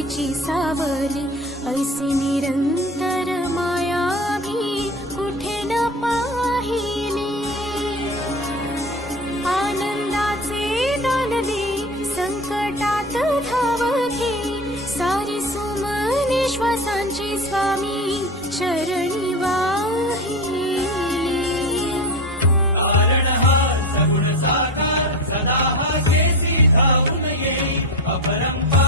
कृपेची सावली, ऐसी निरंतर माया भी कुठे न पाहिली। आनंदाचे दान दे, संकटात धाव घे, सारी सुमने श्वासांची स्वामी चरणी वाहिली। कारण हा सगुण साकार सदा हा केसी धावून येई अपरंपार